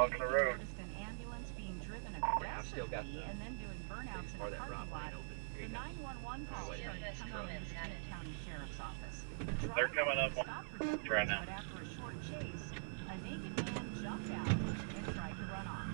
blocking the road. An ambulance being driven aggressively and then doing burnouts in a parking lot. The 911 call started coming into the Butte County Sheriff's Office. They're coming up on right now. But after a short chase, a naked man jumped out and tried to run off.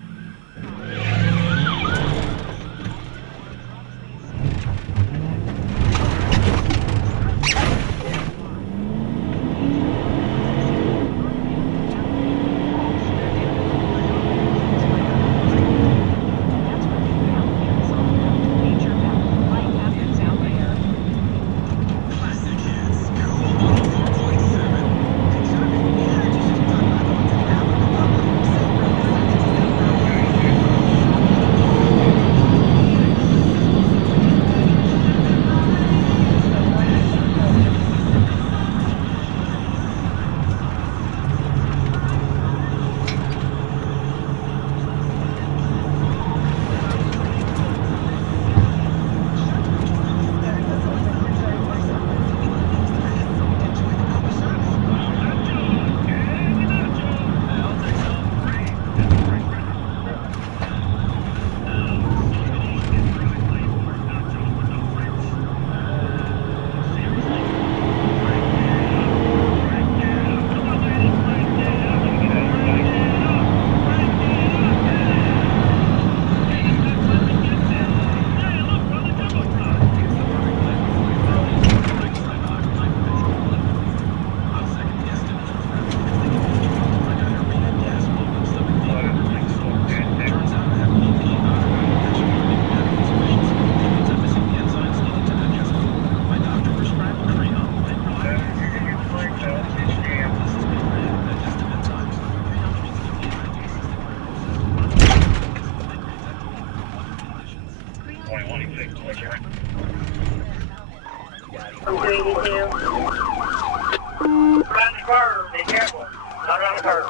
Around the curve, be careful. Not around the curve.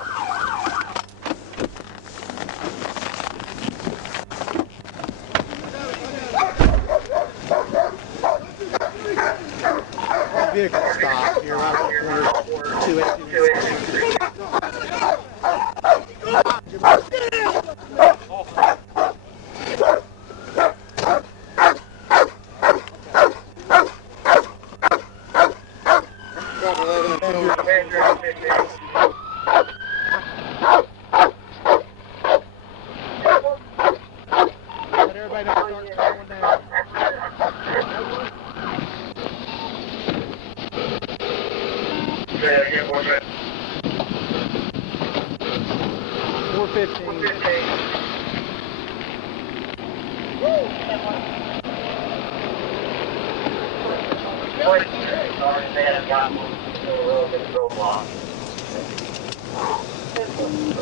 Vehicle stop here around the corner 283.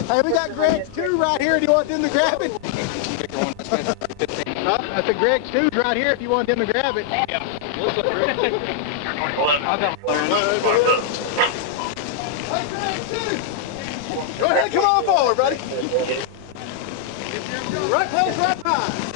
Hey, we got Greg's 2 right here. Do you want them to grab it? I said Greg's 2's right here if you want them to grab it. Yeah. Go ahead, come on forward, buddy. Right place, right time.